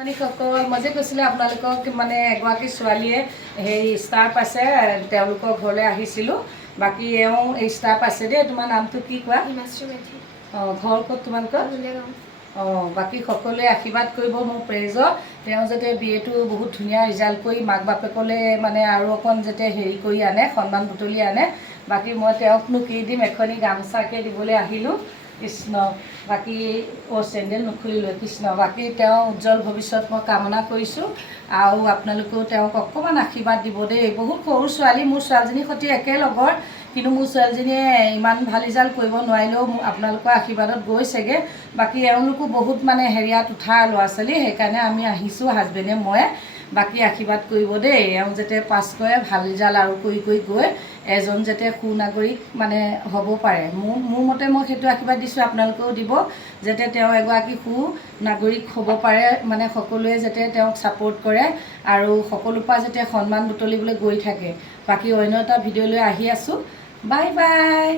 মানে মই যে কৈছিলোঁ আপোনালোকক মানে এগৰাকী ছোৱালীয়ে সেই ষ্টাৰ পাইছে তেওঁলোকৰ ঘৰলৈ আহিছিলোঁ বাকী এওঁ এই ষ্টাৰ পাইছে দেই তোমাৰ নামটো কি কোৱা অঁ ঘৰ ক'ত তোমালোকৰ অঁ বাকী সকলোৱে আশীৰ্বাদ কৰিব মোৰ প্ৰেজৰ তেওঁ যাতে BA-টো বহুত ধুনীয়া ৰিজাল্ট কৰি মাক বাপেকলৈ মানে আৰু অকণ যাতে হেৰি কৰি আনে সন্মান বুটলি আনে বাকী মই তেওঁকনো কি দিম এখনি গামোচাকে দিবলৈ আহিলোঁ কৃষ্ণ বাকী চেণ্ডেল নুখুলিলোঁ কৃষ্ণ বাকী তেওঁ উজ্জ্বল ভৱিষ্যত মই কামনা কৰিছোঁ আৰু আপোনালোকেও তেওঁক অকণমান আশীৰ্বাদ দিব দেই বহুত সৰু ছোৱালী মোৰ ছোৱালীজনীৰ সৈতে একে লগৰ কিন্তু মোৰ ছোৱালীজনীয়ে ইমান ভাল ৰিজাল্ট কৰিব নোৱাৰিলেও আপোনালোকৰ আশীৰ্বাদত গৈছেগৈ বাকী এওঁলোকো বহুত মানে হেৰিয়াত উঠা ল'ৰা ছোৱালী সেইকাৰণে আমি আহিছোঁ হাজবেণ্ডে মই বাকী আশীৰ্বাদ কৰিব দেই এওঁ যাতে পাছ কৰে ভাল ৰিজাল্ট আৰু কৰি গৈ এজন যাতে সুনাগৰিক মানে হ'ব পাৰে মোৰ মতে মই সেইটো আশীৰ্বাদ দিছোঁ আপোনালোকেও দিব যাতে তেওঁ এগৰাকী সুনাগৰিক হ'ব পাৰে মানে সকলোৱে যাতে তেওঁক ছাপোৰ্ট কৰে আৰু সকলোৰ পৰা যাতে সন্মান বুটলিবলৈ গৈ থাকে বাকী অন্য এটা ভিডিঅ'লৈ আহি আছোঁ বাই বাই